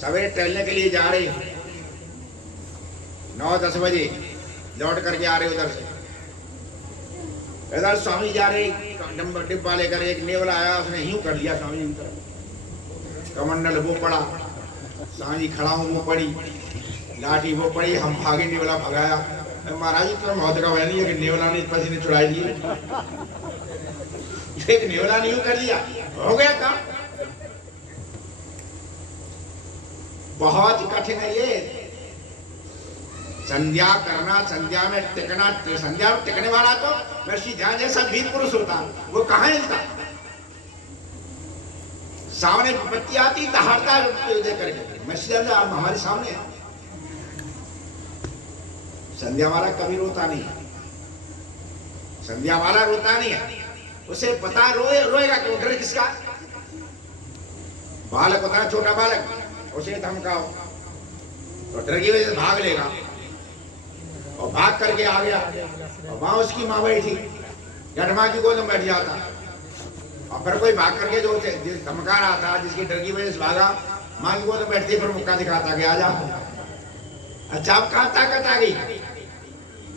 सवेरे टहलने के लिए जा रहे 9-10 बजे लौट करके आ रहे उधर से। इधर स्वामी जा रहे डिब्बा लेकर, एक नेवला आया, उसने यूं कर लिया स्वामी जी तरफ, कमंडल वो पड़ा, स्वामी खड़ा हूं वो पड़ी, लाठी वो पड़ी, हम भागे, नेवला भगाया। महाराज जी तो मौत का भय नहीं है कि नेवला ने पसीने छुड़ाई दिए। एक नेवला ने यूं कर लिया, हो गया काम। बहुत कठिन है ये संध्या करना, संध्या में टिकना। संध्या में टिकने वाला तो महर्षि ध्यान जैसा वीर पुरुष होता, वो कहाँ हिलता। सामने विपत्ति आती दहाड़ता उदय करके, महर्षि ध्यान हमारे सामने है। संध्या वाला कभी रोता नहीं है, संध्या वाला रोता नहीं है, उसे पता रोएगा कि डर किसका। बालक होता है, छोटा बालक, उसे धमकाओ तो डर की वजह से भाग लेगा, और भाग करके आ गया और वहां उसकी माँ बैठी, जट माँ की गोद में बैठ जाता, और फिर कोई भाग करके जो धमका रहा था, जिसकी डर की वजह से भागा, माँ की गोद में बैठती, फिर मुक्का दिखाता कि आजा। अच्छा, अब कहाँ ताकत आ गई?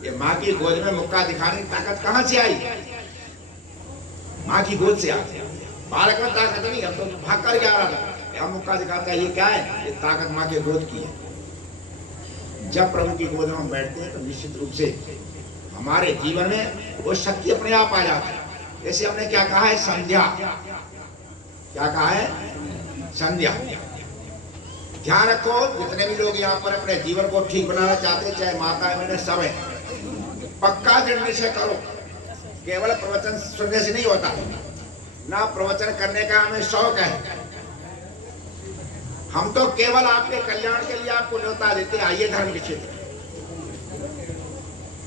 ये माँ की गोद में मुक्का दिखाने की ताकत कहाँ से आई? माँ की गोद से आई। बालक में ताकत नहीं, अब तो भाग करके आ रहा था, मुक्का दिखाता है। ये क्या है? ये ताकत माँ के गोद की है। जब प्रभु की गोद में हम बैठते हैं तो निश्चित रूप से हमारे जीवन में वो शक्ति अपने आप आ जाती है। जैसे हमने क्या कहा है, संध्या। क्या कहा है? संध्या। ध्यान रखो, जितने भी लोग यहाँ पर अपने जीवन को ठीक बनाना चाहते हैं, चाहे माता मैंने सब है, पक्का दृढ़ निश्चय करो। केवल प्रवचन सुनने से नहीं होता, ना प्रवचन करने का हमें शौक है। हम तो केवल आपके कल्याण के लिए आपको न्योता देते हैं, आइए धर्म के क्षेत्र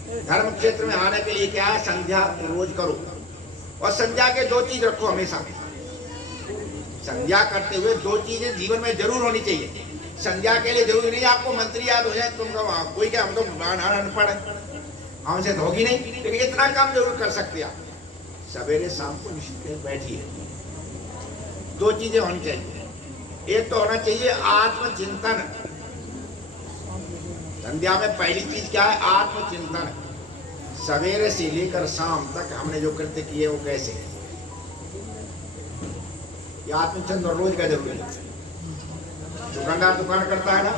में। धर्म क्षेत्र में आने के लिए क्या है? संध्या रोज करो, और संध्या के दो चीज रखो हमेशा। संध्या करते हुए दो चीजें जीवन में जरूर होनी चाहिए। संध्या के लिए जरूरी नहीं आपको मंत्री याद हो जाए, तुम कहो कोई क्या, हम तो अनपढ़ है, हमसे तो होगी नहीं, लेकिन इतना काम जरूर कर सकते आप। सवेरे शाम को निश्चित बैठिए, दो चीजें होनी चाहिए। एक तो होना चाहिए आत्मचिंतन। संध्या में पहली चीज क्या है? आत्मचिंतन। सवेरे से लेकर शाम तक हमने जो कृत्य किए वो कैसे है, ये आत्मचिंतन रोज का जरूरी है। दुकानदार दुकान करता है ना,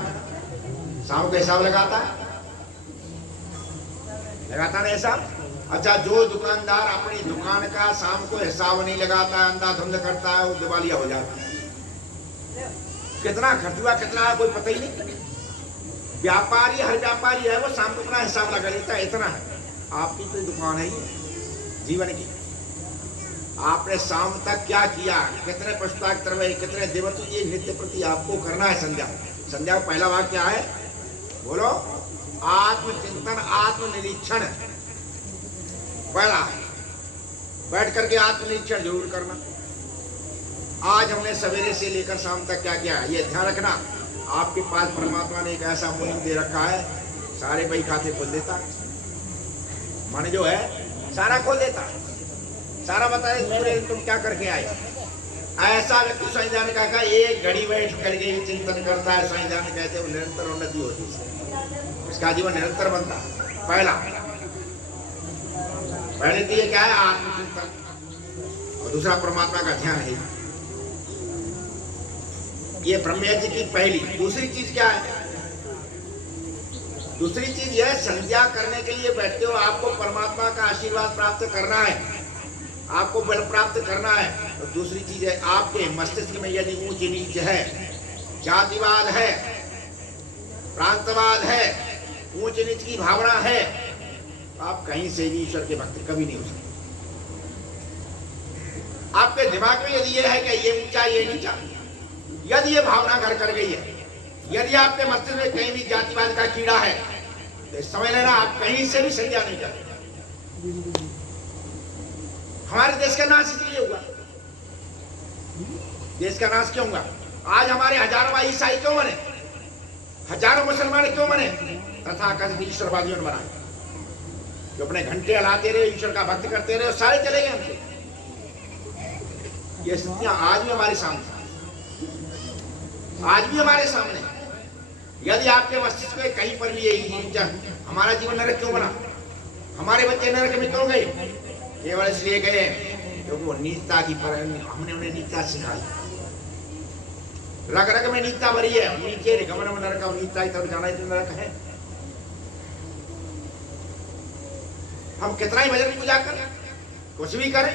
शाम को हिसाब लगाता है, लगाता नहीं हिसाब? अच्छा, जो दुकानदार अपनी दुकान का शाम को हिसाब नहीं लगाता, अंधाधुंध करता है, वो दिवालिया हो जाता है। कितना खर्च हुआ, कितना कोई पता ही नहीं। व्यापारी, हर व्यापारी है, वो शाम को अपना हिसाब लगा लेता है, इतना है। आपकी तो दुकान है ये जीवन की, आपने शाम तक क्या किया, कितने पुस्तक तरवे, कितने दिवस, ये नित्य प्रति आपको करना है। संध्या, संध्या का पहला वाक्य क्या है? बोलो, आत्मचिंतन, आत्मनिरीक्षण। पहला बैठ करके आत्मनिरीक्षण जरूर करना। आज हमने सवेरे से लेकर शाम तक क्या किया, ये ध्यान रखना। आपके पास परमात्मा ने एक ऐसा मुहिम दे रखा है, सारे बही खाते खोल देता, मन जो है सारा खोल देता, सारा बताए पूरे तुम क्या करके आए। ऐसा व्यक्ति स्वामी जाने का कहा, एक घड़ी बैठ करके चिंतन करता है, स्वामी जाने कहते वो निरंतर उन्नति होती है, उसका जीवन निरंतर बनता। पहले तो ये क्या है? आत्मचिंतन, और दूसरा परमात्मा का ध्यान है। ये ब्रह्मयज्ञ की पहली। दूसरी चीज क्या है? दूसरी चीज यह, संध्या करने के लिए बैठते हो, आपको परमात्मा का आशीर्वाद प्राप्त करना है, आपको बल प्राप्त करना है। तो दूसरी चीज है, आपके मस्तिष्क में यदि ऊंच नीच है, जातिवाद है, प्रांतवाद है, ऊंच नीच की भावना है, आप कहीं से भी ईश्वर के भक्त कभी नहीं हो सकते। आपके दिमाग में यदि यह है कि ये ऊंचा ये नीचा, यदि ये भावना घर कर गई है, यदि आपके मस्तिष्क में कहीं भी जातिवाद का कीड़ा है, तो समझ लेना आप कहीं से भी संध्या नहीं करते। हमारे देश का नाश इसलिए हुआ। देश का नाश क्यों हुआ? आज हमारे हजारों ईसाई क्यों बने, हजारों मुसलमान क्यों बने? तथाकथित ईश्वरवादियों ने बना, जो अपने घंटे हलाते रहे, ईश्वर का भक्त करते रहे, सारे चले गए हमसे। ये स्थितियां आज भी हमारे सामने। आज भी हमारे सामने। यदि आपके मस्तिष्क में कहीं पर भी यही हमारा जीवन नरक क्यों बना, हमारे बच्चे नरक में क्यों गए, केवल इसलिए गए क्योंकि वो नीचता की पर हमने उन्हें नीचता सिखाई। रग रग में नीचता भरी है, नीचे गमन में नरक, नीचता की तरफ जाना ही तो नरक है। हम कितना ही भजन पूजा करें, कुछ भी करें,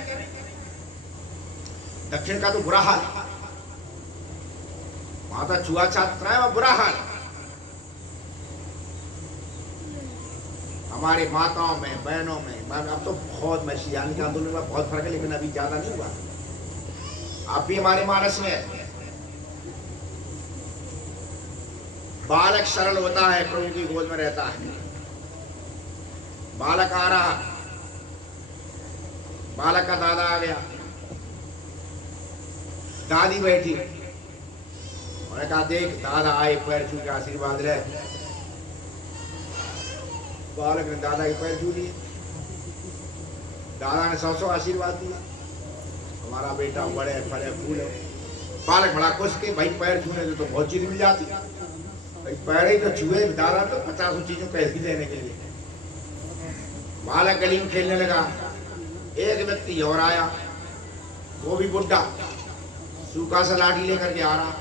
दक्षिण का तो बुरा हाल, वहां तो छुआछूत है, वह बुरा हाल। हमारे माताओं में, बहनों में, अब तो बहुत मसीहानी के आंदोलन में बहुत फर्क है, लेकिन अभी ज्यादा नहीं हुआ। आप भी हमारे मानस में है। बालक सरल होता है, प्रभु की गोद में रहता है। बालक आ रहा, बालक का दादा आ गया, दादी बैठी, उन्होंने कहा देख दादा आए, पैर छू के आशीर्वाद ले। बालक ने दादा के पैर छू लिए, दादा ने 100 आशीर्वाद दिया, हमारा बेटा बड़े फले फूल है। बालक बड़ा खुश के भाई पैर छूने से तो बहुत चीज मिल जाती, भाई पैर ही तो छुए, दादा तो 50 चीजों कैसी देने के लिए। बालक गली में खेलने लगा, एक व्यक्ति और आया, वो भी बुढ़ा, सूखा सा लाठी लेकर के आ रहा,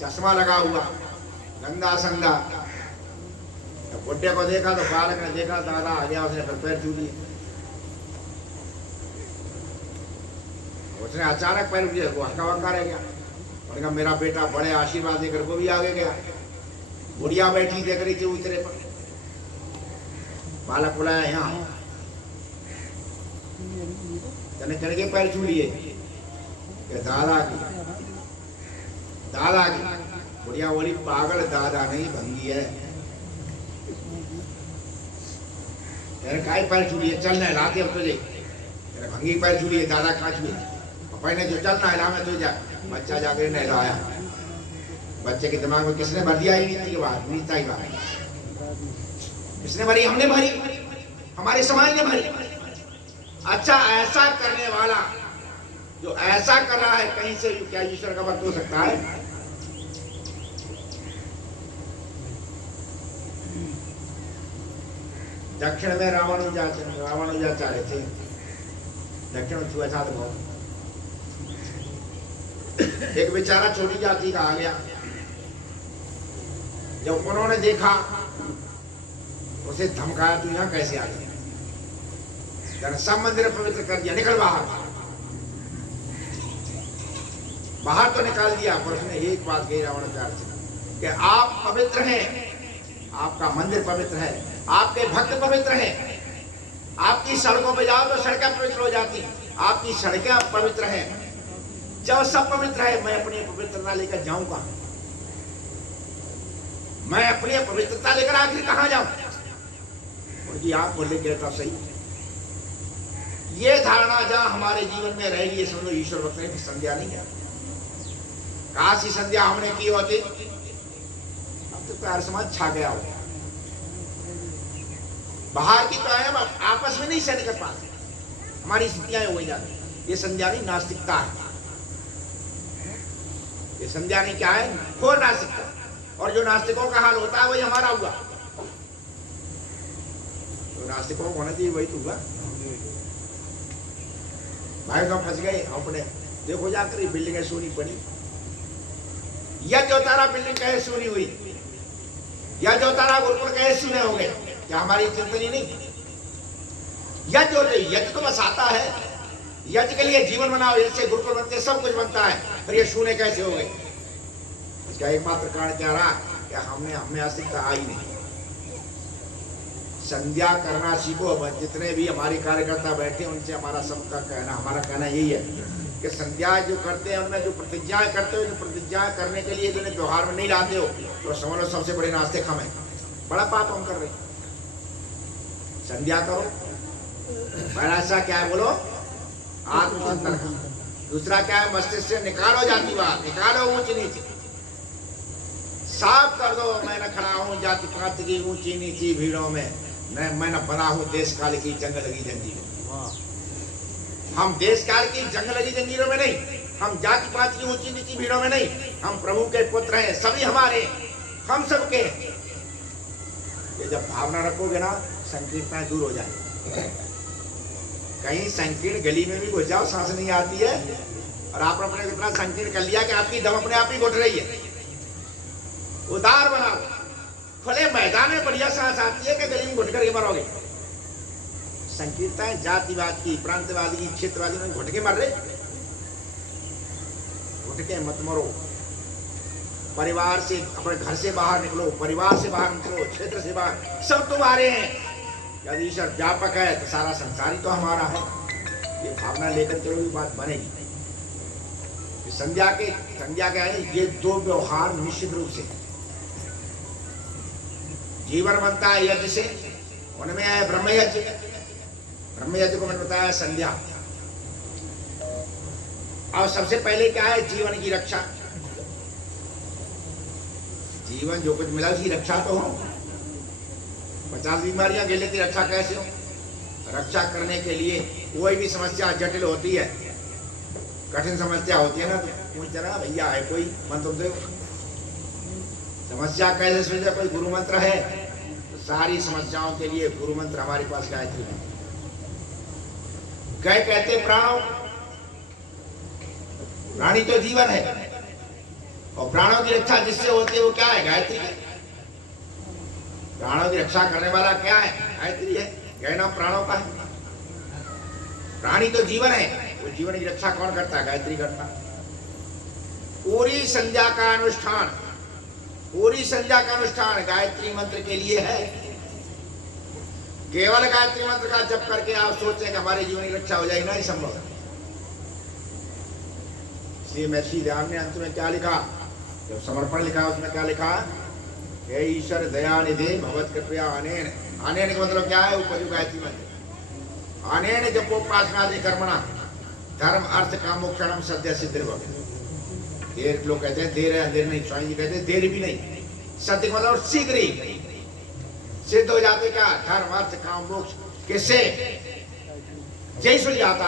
चश्मा लगा हुआ, गंदा संगा। बुढ़े को देखा तो बालक ने देखा दादा आ गया, उसने फिर पैर छू लिए। उसने अचानक पैर छू, वो हक्का बक्का रह गया। उन्होंने कहा मेरा बेटा बड़े आशीर्वाद देकर वो भी आगे गया। बुढ़िया बैठी देख रही थी उतरे पर, बालक बुलाया यहाँ, तने करके पैर छू लिए, दादा की, दादा की। बुढ़िया बोली पागल, दादा नहीं भंगी है, तेरे काहे पैर छू लिए, चलना लाते अब तुझे, तेरे भंगी पैर छू लिए, दादा कहाँ छुए, पहले जो चलना हिला में तुझे जा। बच्चा जाकर नहलाया, बच्चे के दिमाग में किसने भर दिया नीति की बात, नीता ही बात किसने भरी, हमने भरी, हमारे समाज ने भरी। अच्छा ऐसा करने वाला जो ऐसा कर रहा है, कहीं से क्या ईश्वर का भक्त हो सकता है? दक्षिण में रावणुजाचार्य थे, दक्षिण में छुआछूत बहुत। एक बेचारा छोटी जाति का आ गया, जब उन्होंने देखा उसे धमकाया, तू यहाँ कैसे आ गया, सब मंदिर पवित्र कर दिया, निकल बाहर। बाहर तो निकाल दिया, पर उसने एक बात कही रावणाचार्य से कि आप पवित्र हैं, आपका मंदिर पवित्र है, आपके भक्त पवित्र हैं, आपकी सड़कों पे जाओ तो सड़कें पवित्र हो जाती, आपकी सड़कें पवित्र हैं। जब सब पवित्र है, मैं अपनी पवित्रता लेकर जाऊंगा, मैं अपनी पवित्रता लेकर आखिर कहां जाऊं? उनकी आंख बोल रही कहता सही। ये धारणा जहां हमारे जीवन में रहेगी, ये समझो ईश्वर भक्त की संध्या नहीं है। काश ही संध्या हमने की होती, अब तो प्यार समाज छा गया हो। बाहर की तो आए, आपस में नहीं सहन कर पाते, हमारी स्थितियां हो जाती। ये संध्या नहीं, नास्तिकता है। ये संध्या नहीं, क्या है? घोर नास्तिकता। और जो नास्तिकों का हाल होता है वही हमारा हुआ। तो नास्तिकों को होना चाहिए वही तो हुआ। भाई तो फंस गए अपने, देखो जाकर बिल्डिंग सोनी पड़ी, या जो तारा बिल्डिंग कहे सोनी हुई, या जो तारा गुरुकुल कहे सुने हो गए, क्या हमारी चिंतनी नहीं? यज्ञ तो बस आता है, यज्ञ के लिए जीवन बनाओ, इससे गुरुकुल बनते, सब कुछ बनता है, फिर ये शून्य कैसे हो गए? इसका एकमात्र कारण क्या रहा कि हमें आस्तिकता आई नहीं। संध्या करना सीखो। जितने भी हमारे कार्यकर्ता बैठे उनसे हमारा सबका कहना, हमारा कहना यही है कि संध्या जो करते हैं उनमें जो प्रतिज्ञाएं करते हो, जो प्रतिज्ञाएं करने के लिए जो त्योहार में नहीं लाते हो, तो समझ लो सबसे बड़े नास्तिक हम हैं, बड़ा पाप हम कर रहे हैं। संध्या करो, पहला सा क्या है बोलो, आत्मचिंतन। दूसरा क्या है, मस्तिष्क से निकालो जातिवाद, निकालो ऊंच नीच, साफ कर दो। मैं न खड़ा हूँ जाति पात की ऊंची नीची भीड़ों में, मैं न बना हूँ देश काल की जंग लगी जंजीरों। हम देश काल की जंग लगी जंजीरों में नहीं, हम जाति पात की ऊंची नीची भीड़ों में नहीं, हम प्रभु के पुत्र हैं, सभी हमारे, हम सबके। ये जब भावना रखोगे ना, संकीर्णताएं दूर हो जाएगी। कहीं संकीर्ण गली में भी घुस जाओ, सांस नहीं आती है, और आपने अपने इतना संकीर्ण कर लिया कि आपकी दम अपने आप ही घुट रही है। उदार बनाओ, खुले मैदान में बढ़िया सांस आती है कि गली में घुट करके मरोगे। संकीर्णताएं जातिवाद की, प्रांतवाद की, क्षेत्रवादी में घुट के मर रहे, घुट के मत मरो। परिवार से, अपने घर से बाहर निकलो, परिवार से बाहर निकलो, क्षेत्र से बाहर, सब तुम्हारे हैं। यदि ईश्वर व्यापक है तो सारा संसार ही तो हमारा है। ये भावना लेकर चलोगी, बात बनेगी। संध्या के है ये दो व्यवहार निश्चित रूप से। जीवन बनता है यज्ञ से, उनमें है ब्रह्म यज्ञ। ब्रह्म यज्ञ को मैंने बताया संध्या। और सबसे पहले क्या है? जीवन की रक्षा। जीवन जो कुछ मिला उसकी रक्षा तो हो। 50 बीमारियां गिर लेती, रक्षा कैसे हो? रक्षा करने के लिए कोई भी समस्या जटिल होती है, कठिन समस्या होती है ना, तो पूछते ना भैया है कोई मंत्र दो, समस्या कैसे सुलझे? कोई गुरु मंत्र है? तो सारी समस्याओं के लिए गुरु मंत्र हमारे पास गायत्री है। गए कहते प्राणों, प्राणी तो जीवन है, और प्राणों की रक्षा जिससे होती है वो क्या है? गायत्री है। प्राणों की रक्षा करने वाला क्या है? गायत्री है। गए नाम प्राणों का है। प्राणी तो जीवन है, वो जीवन की रक्षा कौन करता है? गायत्री करता। पूरी संध्या का अनुष्ठान, पूरी संध्या का अनुष्ठान गायत्री मंत्र के लिए है। केवल गायत्री मंत्र का जप करके आप सोचते हैं कि हमारे जीवन की रक्षा हो जाएगी, नहीं संभव है। इसलिए महर्षि दयान ने अंत में क्या लिखा? जब समर्पण लिखा उसमें क्या लिखा? हे ईश्वर दयानिधे भगवत कृपया अनेन। अनेन का मतलब क्या है? ऊपर गायत्री मंत्र। अनेन जपोपासनादि कर्मणा धर्म अर्थ काम मोक्षणम सद्य सिद्धि भवति। देर लोग कहते हैं देर है, अंधेर नहीं। स्वामी जी कहते हैं देर भी नहीं, सत्य मतलब शीघ्र ही सिद्ध हो जाते। क्या? धर्म अर्थ काम मोक्ष। किससे? जय सुल जाता